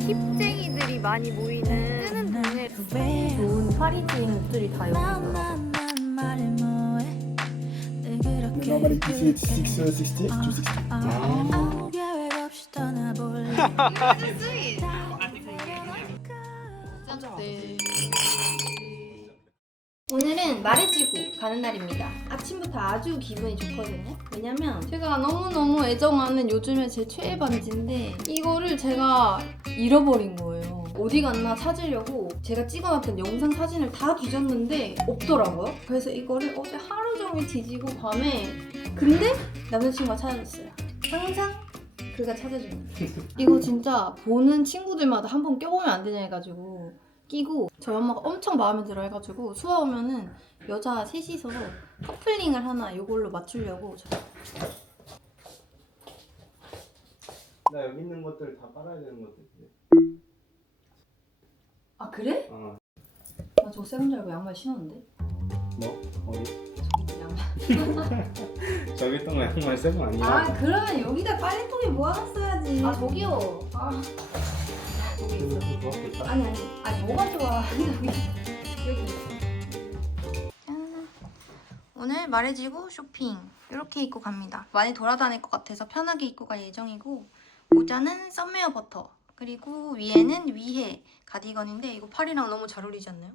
힙쟁이들이 많이 모이는 뜨는 동네 좋은 파리지행 옷들이 다 여기 있더라고요. Normally PC it's 660 to 60. 가는 날입니다. 아침부터 아주 기분이 좋거든요. 왜냐면 제가 너무너무 애정하는 요즘에 제 최애 반지인데 이거를 제가 잃어버린 거예요. 어디 갔나 찾으려고 제가 찍어놨던 영상 사진을 다 뒤졌는데 없더라고요. 그래서 이거를 어제 하루 종일 뒤지고 밤에 근데 남자친구가 찾아줬어요. 항상 그가 찾아줍니다. 이거 진짜 보는 친구들마다 한 번 껴보면 안 되냐 해가지고 끼고 저희 엄마가 엄청 마음에 들어 해가지고 수아 오면은 여자 셋이서 커플링을 하나 이걸로 맞추려고 저- 나 여기 있는 것들 다 빨아야 되는 것들인데. 아 그래? 어. 나 저거 새건 줄 알고 양말 신었는데 뭐? 어디? 저기 양말 저기 있던 거 양말 새거 아니야? 아 그러면 여기다 빨래통에 모아놨어야지 아 저기요 아 저기 있어. 아니 아니 아니 뭐가 좋아 여기 여기 말해지고 쇼핑 이렇게 입고 갑니다 많이 돌아다닐 것 같아서 편하게 입고 갈 예정이고 모자는 썸웨어 버터 그리고 위에는 위해 가디건인데 이거 팔이랑 너무 잘 어울리지 않나요?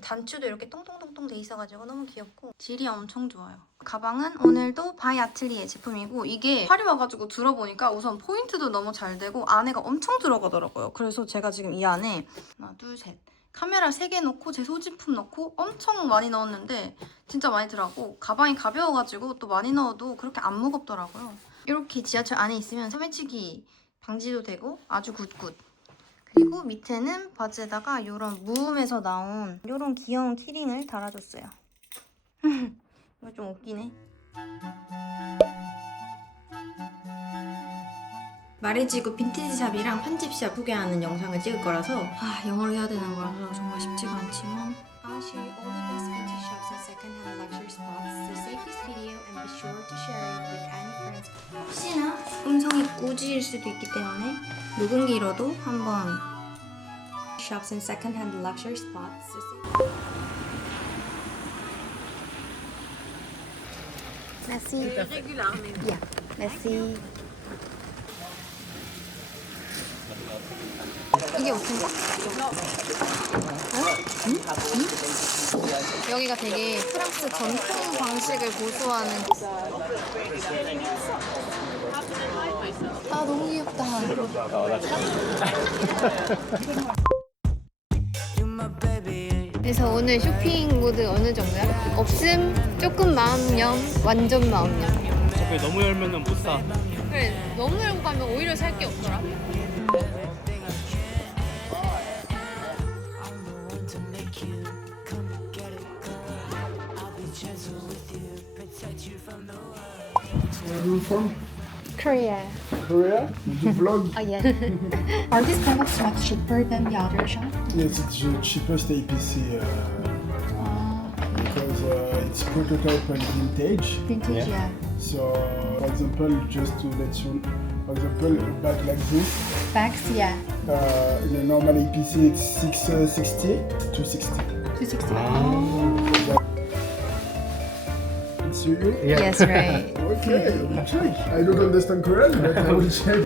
단추도 이렇게 똥똥똥똥 돼 있어가지고 너무 귀엽고 질이 엄청 좋아요. 가방은 오늘도 바이 아틀리에 제품이고 이게 팔이 와가지고 들어보니까 우선 포인트도 너무 잘 되고 안에가 엄청 들어가더라고요. 그래서 제가 지금 이 안에 하나 둘 셋 카메라 3개 넣고 제 소지품 넣고 엄청 많이 넣었는데 진짜 많이 들어가고 가방이 가벼워가지고 또 많이 넣어도 그렇게 안 무겁더라고요. 이렇게 지하철 안에 있으면 소매치기 방지도 되고 아주 굿굿. 그리고 밑에는 바지에다가 이런 무음에서 나온 이런 귀여운 키링을 달아줬어요. 이거 좀 웃기네. 말해지고 빈티지샵이랑 편집샵 소개하는 영상을 찍을 거라서 아 영어로 해야 되는 거라서 정말 쉽지가 않지만 I'll show you all the best vintage shops and second-hand luxury spots. So save this video and be sure to share it with any friends. 혹시나 음성이 꾸지일 수도 있기 때문에 녹음기로도 한번 Shops and second-hand luxury spots. So save- Merci. Yeah, merci. 이게 옷인가? 여기가 되게 프랑스 전통 방식을 고수하는 아 너무 귀엽다. 그래서 오늘 쇼핑 모드 어느 정도야? 없음, 조금 마음염, 완전 마음염? 어차피 너무 열면은 못 사. 그래 너무 열고 가면 오히려 살 게 없더라 Where are you from? Korea Korea? You vlog? Oh yeah Are these products much cheaper than the other shop? Yes, it's the cheapest APC uh, because uh, it's prototype and vintage. Vintage, yeah. So, for example, just to let you, for example, a bag like this, Bags, yeah. uh, in a normal APC, it's 660 to 60. 260. It's you? Yes right Okay, I check. I don't understand Korean, but I will check.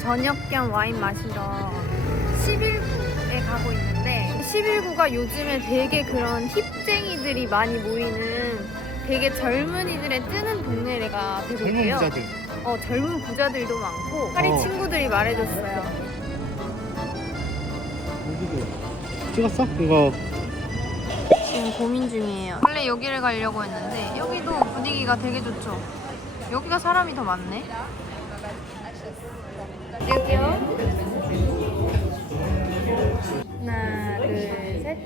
저녁 겸 와인 마시러 11구에 가고 있는데 11구가 요즘에 되게 그런 힙쟁이들이 많이 모이는 되게 젊은이들의 뜨는 동네가 되고 있고요. 어, 젊은 부자들도 많고 파리 어. 친구들이 말해줬어요. 찍었어? 이거 지금 고민 중이에요. 원래 여기를 가려고 했는데 여기도 분위기가 되게 좋죠. 여기가 사람이 더 많네. 여기요. 하나, 둘, 셋.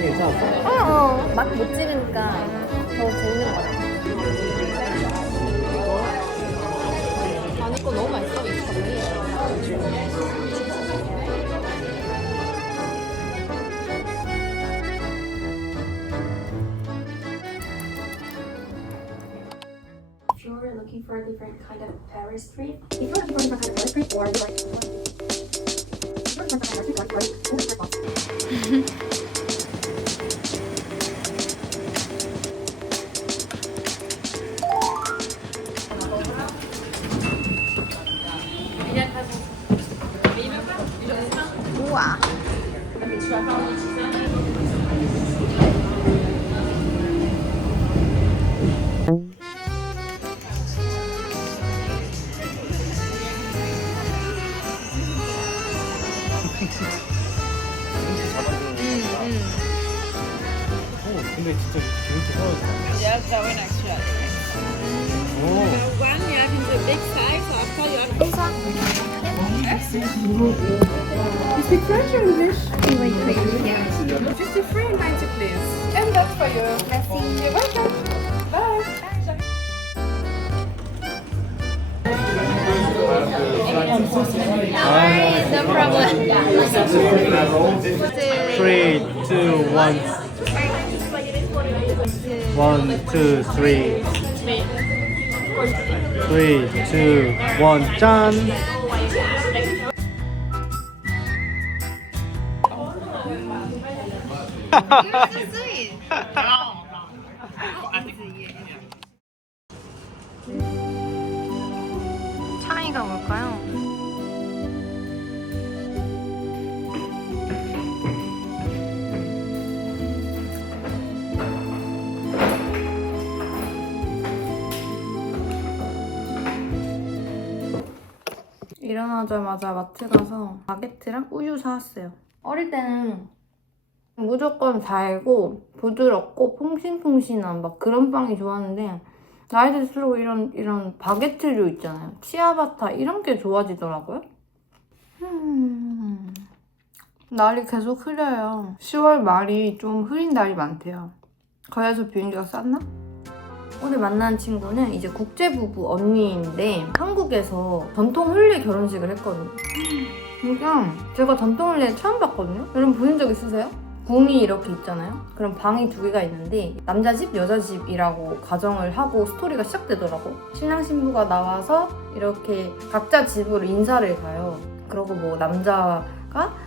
괜찮았어? 어, 어. 맛못 찍으니까 더 재밌는 것 같아. 안에 거 너무 맛있어, 미스 for a different kind of pastry, if you're looking for a different kind of pastry, or you like, if you're looking for a different kind of pastry, like, like, like, 우 Just a free ninety, please. And that's for you. Merci. You're welcome. Bye. No problem. Three, two, one. One, two, three. Three, two, one, 짠! 차이가 뭘까요? 일어나자마자 마트 가서 바게트랑 우유 사왔어요. 어릴 때는 무조건 달고 부드럽고 퐁신퐁신한 막 그런 빵이 좋았는데 나이 들수록 이런 이런 바게트류 있잖아요. 치아바타 이런 게 좋아지더라고요. 음. 날이 계속 흐려요. 10월 말이 좀 흐린 날이 많대요. 그래서 비행기가 쌌나? 오늘 만난 친구는 이제 국제부부 언니인데 한국에서 전통 혼례 결혼식을 했거든요. 그러니까 제가 전통 혼례 처음 봤거든요. 여러분 보신 적 있으세요? 궁이 이렇게 있잖아요. 그럼 방이 두 개가 있는데 남자 집, 여자 집이라고 가정을 하고 스토리가 시작되더라고. 신랑 신부가 나와서 이렇게 각자 집으로 인사를 가요. 그러고 뭐 남자가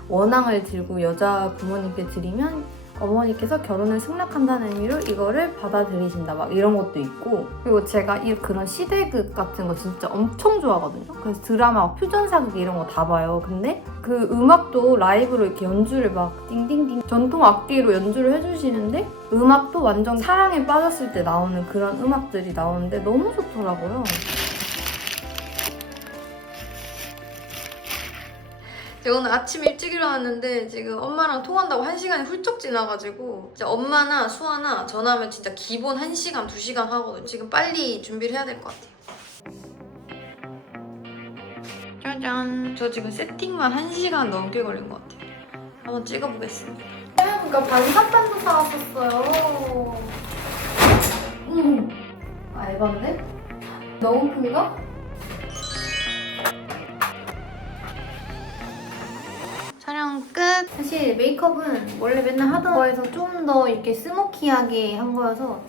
원앙을 들고 여자 부모님께 드리면 어머니께서 결혼을 승낙한다는 의미로 이거를 받아들이신다 막 이런 것도 있고 그리고 제가 이 그런 시대극 같은 거 진짜 엄청 좋아하거든요. 그래서 드라마 퓨전사극 이런 거 다 봐요. 근데 그 음악도 라이브로 이렇게 연주를 막 띵띵띵 전통 악기로 연주를 해주시는데 음악도 완전 사랑에 빠졌을 때 나오는 그런 음악들이 나오는데 너무 좋더라고요 제가 오늘 아침 일찍 일어났는데 지금 엄마랑 통화한다고 한 시간이 훌쩍 지나가지고 이제 엄마나 수아나 전화하면 진짜 기본 한 시간 두 시간 하거든. 지금 빨리 준비를 해야 될 것 같아요. 짜잔. 저 지금 세팅만 한 시간 넘게 걸린 것 같아요. 한번 찍어보겠습니다. 그러니까 반사판도 사왔었어요. 음. 아 에반데? 너무 큰가? 끝! 사실 메이크업은 원래 맨날 하던 거에서 좀 더 이렇게 스모키하게 한 거여서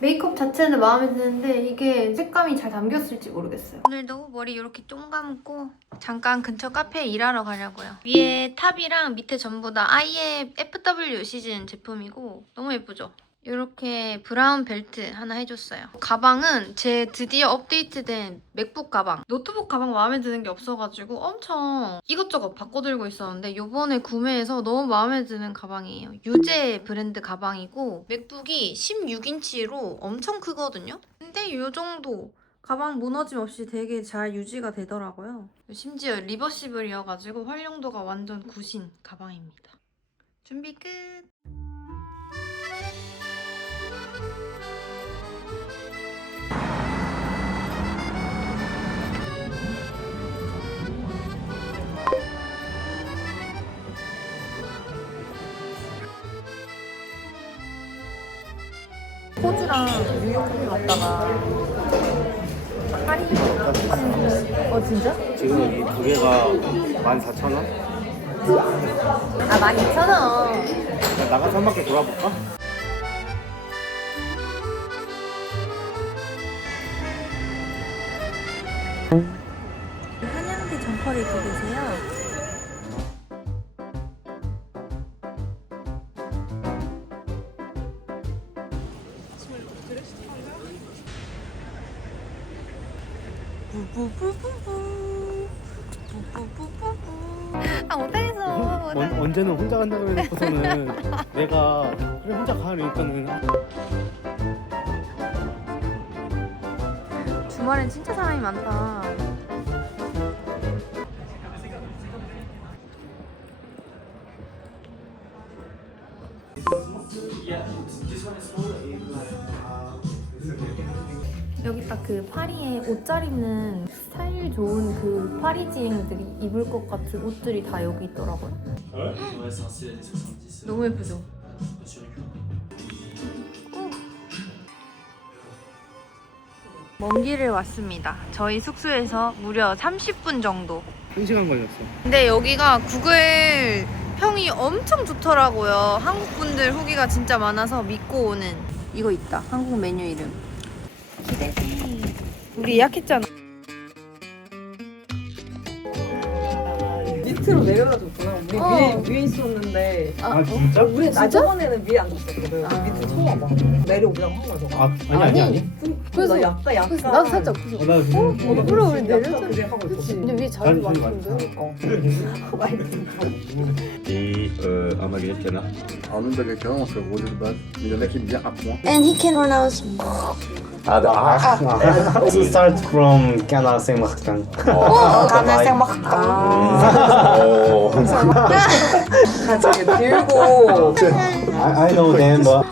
메이크업 자체는 마음에 드는데 이게 색감이 잘 담겼을지 모르겠어요. 오늘도 머리 이렇게 쫑 감고 잠깐 근처 카페에 일하러 가려고요. 위에 탑이랑 밑에 전부 다 아이의 FW 시즌 제품이고 너무 예쁘죠? 이렇게 브라운 벨트 하나 해줬어요. 가방은 제 드디어 업데이트된 맥북 가방. 노트북 가방 마음에 드는 게 없어가지고 엄청 이것저것 바꿔 들고 있었는데 요번에 구매해서 너무 마음에 드는 가방이에요. 유제 브랜드 가방이고 맥북이 16인치로 엄청 크거든요. 근데 요 정도 가방 무너짐 없이 되게 잘 유지가 되더라고요. 심지어 리버시블이어가지고 활용도가 완전 굿인 가방입니다. 준비 끝! 호주랑 뉴욕 갔다가 파리 어 진짜? 지금 이 두 개가 14,000원? 아 12,000원 나가서 한 바퀴 돌아볼까? 뿌뿌뿌뿌뿌 뿌뿌뿌뿌뿌 아 못하겠어 언, 언제는 혼자 간다고 해놓고서는 내가 그래 혼자 가니까는 주말엔 진짜 사람이 많다 여기 딱 그 파리에 옷 잘 입는 스타일 좋은 그 파리지앵들이 입을 것 같은 옷들이 다 여기 있더라고요. 너무 예쁘죠? 먼 길을 왔습니다. 저희 숙소에서 무려 30분 정도. 1시간 걸렸어 근데 여기가 구글 평이 엄청 좋더라고요. 한국 분들 후기가 진짜 많아서 믿고 오는 이거 있다. 한국 메뉴 이름. 기대돼. 우리 예약했잖아. 밑으로 내려다 줬구나. 우리 어. 위에, 있었는데. 아 진짜? 우리 나 저번에는 위에 앉았었거든. 밑에 처음 와봐. 내려오자고 한 거야, 저거. 아 아니 아니 아니 그래서 나 약간, 약간. 나도 살짝 어, 나 지금 어, 그래, 우리 하고 있었지. 근데 위에 자리 많던데? et euh, un canard. En une on rouler de. Il y en a qui à point. And he can pronounce Ah, ah. To start from canard Saint-Martin Oh. 같이 들고. I, I know them but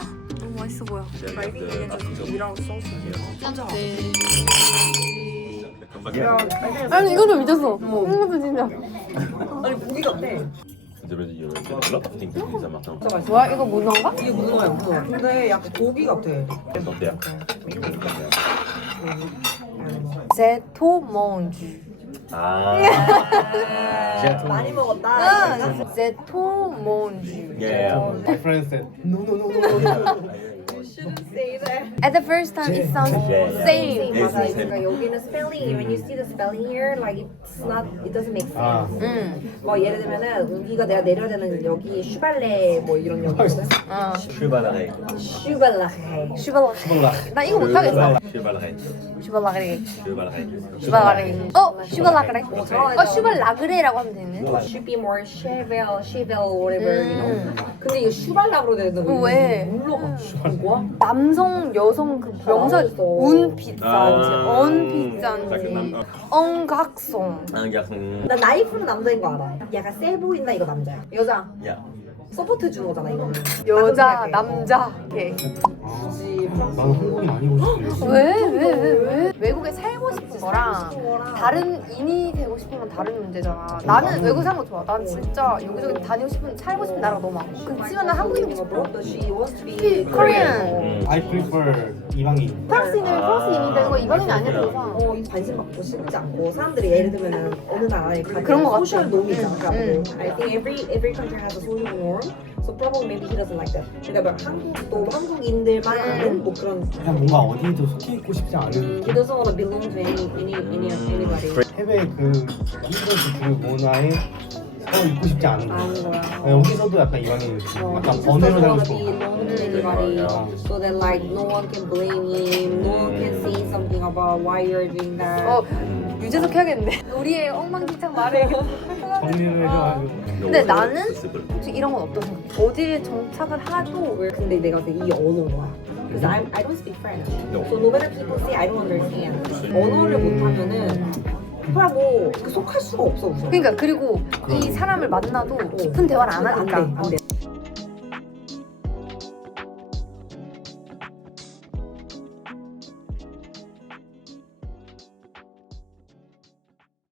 맛있어 보여. 아니 이거도 미쳤어. 이것도 진짜. 아니, 고기 같아. Euh, 뭐야 이거 문어인가? 이게 문어야, 문어. 근데 약간 고기 같아. Ah. 많이 먹었다. 제토몽주. Yeah. my friend said no no no no no At the first time it sounds same. Yes, yes, yes. 그러니까 여기는 spelling when you see the spelling here like it's not it doesn't make sense. 아 응. 뭐 예를 들면은 여기가 내가 내려야 되는 여기 슈발레 뭐 이런 여기거든. 어. Chevaleret. 슈발레. 슈발라. 나 이거 못하겠어. Chevaleret. 슈발라그레. Chevaleret. 슈발라그레. 어 슈발라그레. 어 슈발라그레라고 하면 되네. Should be more cheval, cheval, whatever, you know. 음. 근데 이거 슈발라그로 되는 거. 왜? 몰라. 뭐야? 남성 여성 그 명사 알았어. 운 비싼지 아. 언 비싼지 언각성 Un garçon. 나 나이프는 남자인 거 알아. 약간 세 보인다 이거 남자야. 여자. Yeah. 서포트 준 거잖아 이거는. 여자 나도 남자 이렇게 굳이 나도 한국 많이 오고 싶어. 왜 왜 왜 왜? 외국에 살고 싶은 거랑 다른 인이 되고 싶은 건 다른 문제잖아. 나는 외국 사는 거 좋아. 난 진짜 여기저기 다니고 싶은 살고 싶은 나라가 너무 많고. 그렇지만 난 한국인 이거 싶어 뭐? She wants to be Korean I prefer 이방인. 프랑스인은 프랑스인이 되고 이방인이 아니야 더 이상. 어, 이 관심 받고 싶지 않고 사람들이 예를 들면은 어느 나라에 가면 그런 거 같아. 소셜 놈이 있잖아. 응, 그러니까 뭐 I think every every country has a social norm. So probably maybe he doesn't like that. 그러니까 막 한국도 한국인들만 아는 뭐 그런 그냥 뭔가 어디에도 속해 있고 싶지 않은 he doesn't want to belong to any any any anybody. 해외 그 인도스 그 문화에 어, 입고 싶지 않은 거야. 아는 거야. 어, 여기서도 약간 이왕이 어, 약간 he just 번외로 doesn't wanna 살고 be 싶어. known to anybody. 어. So then like no one can blame him. No one can say something about why you're doing that. 어 유재석 해야겠는데 우리의 엉망진창 말을 정리를 해가지고. 근데 나는 혹시 이런 건 어떤 생각해? 어디에 정착을 하도 왜 근데 내가 봤을 때이 언어인 거야. Because I I don't speak French. So no matter people say I don't understand. 언어를 못하면은 그냥 뭐그 속할 수가 없어 우선. 그러니까 그리고 이 사람을 만나도 깊은 대화를 안안 하니까 돼, 안 돼.